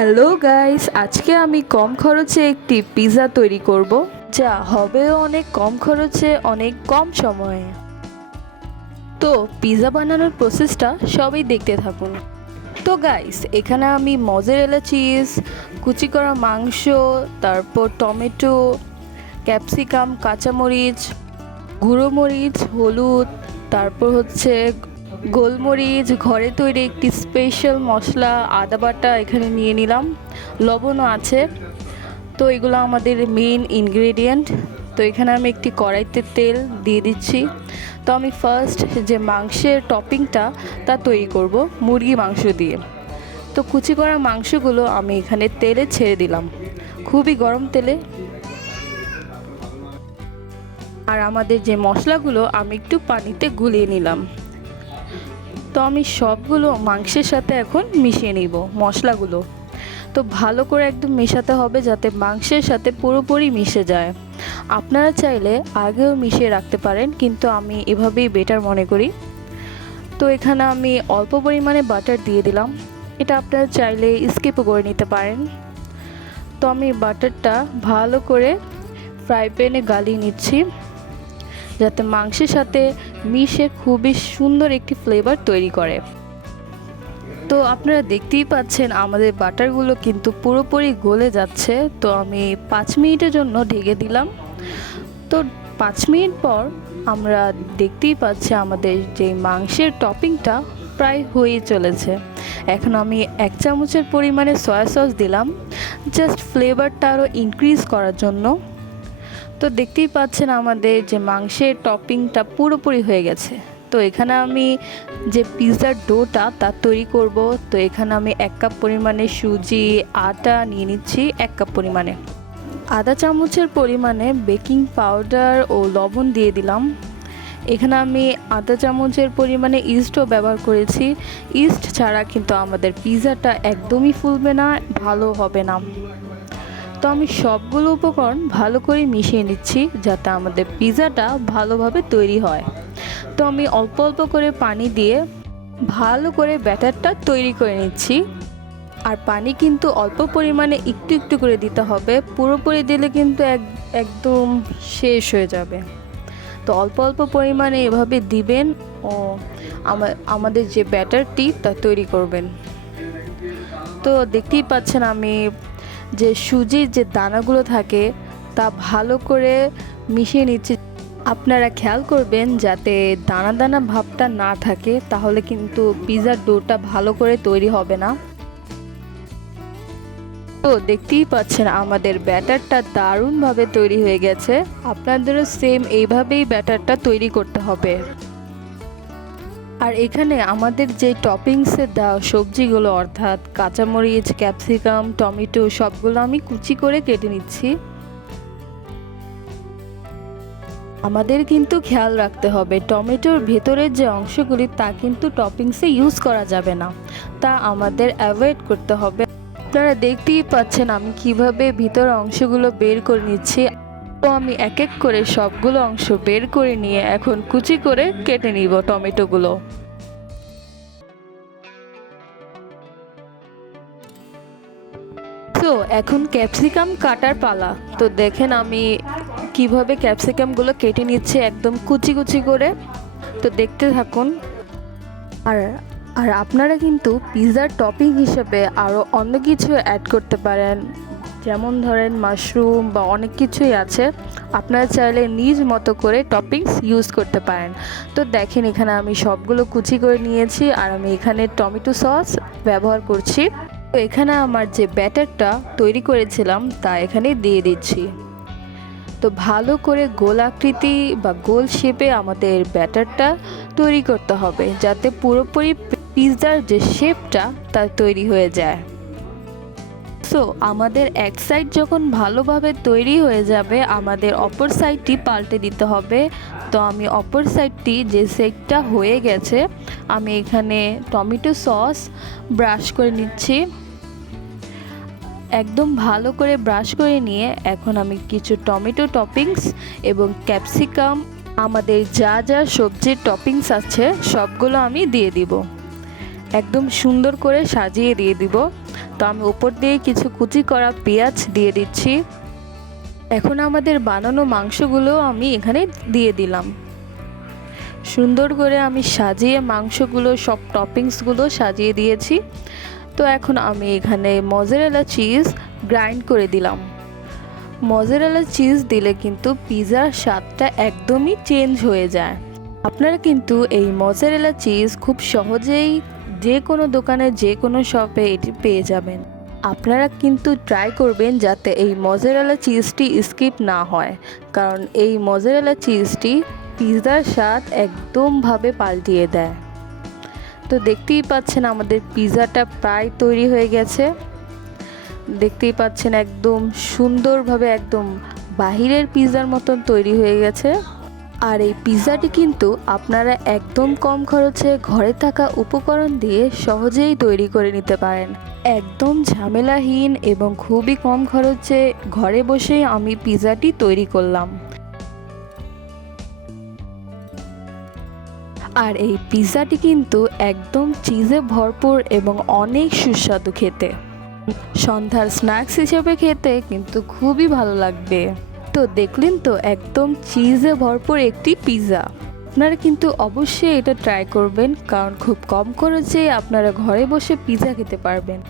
Hello guys, আজকে আমি কম খরচে একটি পিৎজা তৈরি করব, যা হবেও অনেক কম খরচে, অনেক কম সময়ে। তো পিৎজা বানানোর প্রসেসটা সবই দেখতে থাকুন। তো গাইস, এখানে আমি মজারেলা চিজ কুচি করা মাংস, তারপর টমেটো ক্যাপসিকাম কাঁচামরিচ, গুঁড়ো মরিচ, হলুদ, তারপর হচ্ছে গোলমরিচ, ঘরে তৈরি একটি স্পেশাল মশলা, আদা বাটা এখানে নিয়ে নিলাম। লবণও আছে। তো এগুলো আমাদের মেইন ইনগ্রেডিয়েন্ট তো এখানে আমি একটি কড়াইতে তেল দিয়ে দিচ্ছি। তো আমি ফার্স্ট যে মাংসের টপিংটা, তা তৈরি করব মুরগি মাংস দিয়ে। তো কুচি করা মাংসগুলো আমি এখানে তেলে ছেড়ে দিলাম। খুবই গরম তেলে। আর আমাদের যে মশলাগুলো, আমি একটু পানিতে গুলিয়ে নিলাম। তো আমি সবগুলো মাংসের সাথে এখন মিশিয়ে নিব মশলাগুলো। তো ভালো করে একদম মেশাতে হবে যাতে মাংসের সাথে পুরোপুরি মিশে যায়। আপনারা চাইলে আগেও মিশিয়ে রাখতে পারেন, কিন্তু আমি এভাবেই বেটার মনে করি। তো এখানে আমি অল্প পরিমাণে বাটার দিয়ে দিলাম। এটা আপনারা চাইলে স্কিপও করে নিতে পারেন। তো আমি বাটারটা ভালো করে ফ্রাই প্যানে গালিয়ে নিচ্ছি। যাতে মাংসের সাথে মিশে খুবই সুন্দর একটি ফ্লেভার তৈরি করে। তো আপনারা দেখতেই পাচ্ছেন আমাদের বাটারগুলো কিন্তু পুরোপুরি গলে যাচ্ছে। তো আমি পাঁচ মিনিটের জন্য ঢেকে দিলাম। তো পাঁচ মিনিট পর আমরা দেখতেই পাচ্ছি আমাদের যে মাংসের টপিংটা প্রায় হয়ে চলেছে। এখন আমি এক চামচের পরিমাণে সয়া সস দিলাম। জাস্ট ফ্লেভারটা আরও ইনক্রিজ করার জন্য। তো দেখতেই পাচ্ছেন আমাদের যে মাংসের টপিংটা পুরোপুরি হয়ে গেছে। তো এখানে আমি যে পিৎজার ডোটা তা তৈরি করব, তো এখানে আমি এক কাপ পরিমাণে সুজি, আটা নিয়ে নিচ্ছি এক কাপ পরিমাণে। আধা চামচের পরিমাণে বেকিং পাউডার ও লবণ দিয়ে দিলাম। এখানে আমি আধা চামচের পরিমাণে ইস্টও ব্যবহার করেছি। ইস্ট ছাড়া কিন্তু আমাদের পিৎজাটা একদমই ফুলবে না, ভালো হবে না। তো আমি সবগুলো উপকরণ ভালো করে মিশিয়ে নিচ্ছি যাতে আমাদের পিৎজাটা ভালোভাবে তৈরি হয়। তো আমি অল্প অল্প করে পানি দিয়ে ভালো করে ব্যাটারটা তৈরি করে নিচ্ছি। আর পানি কিন্তু অল্প পরিমাণে একটু একটু করে দিতে হবে, পুরোপুরি দিলে কিন্তু এক, একদম শেষ হয়ে যাবে। তো অল্প অল্প পরিমাণে এভাবে দিবেন ও আমাদের যে ব্যাটারটি তা তৈরি করবেন। তো দেখতেই পাচ্ছেন আমি যে সুজির যে দানাগুলো থাকে, তা ভালো করে মিশিয়ে নিচ্ছি। আপনারা খেয়াল করবেন, যাতে দানা দানা ভাবটা না থাকে, তাহলে কিন্তু পিৎজার ডোটা ভালো করে তৈরি হবে না। তো দেখতেই পাচ্ছেন, আমাদের ব্যাটারটা দারুণভাবে তৈরি হয়ে গেছে। আপনাদেরও সেম এইভাবেই ব্যাটারটা তৈরি করতে হবে। আর এখানে আমাদের যে টপিংসের দেওয়া সবজিগুলো, অর্থাৎ কাঁচামরিচ ক্যাপসিকাম টমেটো সবগুলো আমি কুচি করে কেটে নিচ্ছি। আমাদের কিন্তু খেয়াল রাখতে হবে টমেটোর ভেতরের যে অংশগুলি তা কিন্তু টপিংসে ইউজ করা যাবে না। তা আমাদের অ্যাভয়েড করতে হবে। আপনারা দেখতেই পাচ্ছেন আমি কীভাবে ভিতর অংশগুলো বের করে নিচ্ছি। তো আমি এক এক করে সবগুলো অংশ বের করে নিয়ে এখন কুচি করে কেটে নিব টমেটোগুলো। তো এখন ক্যাপসিকাম কাটার পালা। তো দেখেন আমি কীভাবে ক্যাপসিকামগুলো কেটে নিচ্ছে একদম কুচি কুচি করে। তো দেখতে থাকুন। আর আর আপনারা কিন্তু পিৎজার টপিং হিসেবে আরও অন্য কিছু অ্যাড করতে পারেন। যেমন ধরেন মাশরুম বা অনেক কিছুই আছে, আপনারা চাইলে নিজ মতো করে টপিংস ইউজ করতে পারেন। তো দেখেন এখানে আমি সবগুলো কুচি করে নিয়েছি আর আমি এখানে টমেটো সস ব্যবহার করছি। তো এখানে আমার যে ব্যাটারটা তৈরি করেছিলাম, তা এখানে দিয়ে দিচ্ছি। তো ভালো করে গোল আকৃতি বা গোল শেপে আমাদের ব্যাটারটা তৈরি করতে হবে, যাতে পুরোপুরি পিৎজার যে শেপটা তা তৈরি হয়ে যায়। সো আমাদের এক সাইড যখন ভালোভাবে তৈরি হয়ে যাবে, আমাদের অপর সাইডটি পাল্টে দিতে হবে। তো আমি অপর সাইডটি যে সাইডটা হয়ে গেছে, আমি এখানে টমেটো সস ব্রাশ করে নিচ্ছি। একদম ভালো করে ব্রাশ করে নিয়ে এখন আমি কিছু টমেটো টপিংস এবং ক্যাপসিকাম আমাদের যা যা সবজির টপিংস আছে, সবগুলো আমি দিয়ে দিব। একদম সুন্দর করে সাজিয়ে দিয়ে দিব। তো আমি উপর দিয়ে কিছু কুচি করা পেঁয়াজ দিয়ে দিচ্ছি। এখন আমাদের বানানো মাংসগুলো আমি এখানে দিয়ে দিলাম। সুন্দর করে আমি সাজিয়ে মাংসগুলো, সব টপিংসগুলো সাজিয়ে দিয়েছি। তো এখন আমি এখানে মজারেলা চিজ গ্রাইন্ড করে দিলাম। মজারেলা চিজ দিলে কিন্তু পিৎজার স্বাদটা একদমই চেঞ্জ হয়ে যায়। আপনারা কিন্তু এই মজারেলা চিজ খুব সহজেই যে কোনো দোকানে, যে কোনো শপে এটি পেয়ে যাবেন। আপনারা কিন্তু ট্রাই করবেন যাতে এই মজেরালা চিজটি স্কিপ না হয়। কারণ এই মজেরালা চিজটি পিৎজার স্বাদ একদমভাবে পাল্টিয়ে দেয়। তো দেখতেই পাচ্ছেন আমাদের পিৎজাটা প্রায় তৈরি হয়ে গেছে। দেখতেই পাচ্ছেন একদম সুন্দরভাবে একদম বাহিরের পিৎজার মতন তৈরি হয়ে গেছে। আর এই পিৎজাটি কিন্তু আপনারা একদম কম খরচে ঘরে থাকা উপকরণ দিয়ে সহজেই তৈরি করে নিতে পারেন। একদম ঝামেলাহীন এবং খুবই কম খরচে ঘরে বসেই আমি পিৎজাটি তৈরি করলাম। আর এই পিৎজাটি কিন্তু একদম চিজে ভরপুর এবং অনেক সুস্বাদু খেতে। সন্ধ্যার স্ন্যাক্স হিসেবে খেতে কিন্তু খুবই ভালো লাগবে। তো দেখলেন তো, একদম চিজে ভরপুর একটি পিৎজা আপনারা কিন্তু অবশ্যই এটা ট্রাই করবেন, কারণ খুব কম খরচে আপনারা ঘরে বসে পিৎজা খেতে পারবেন।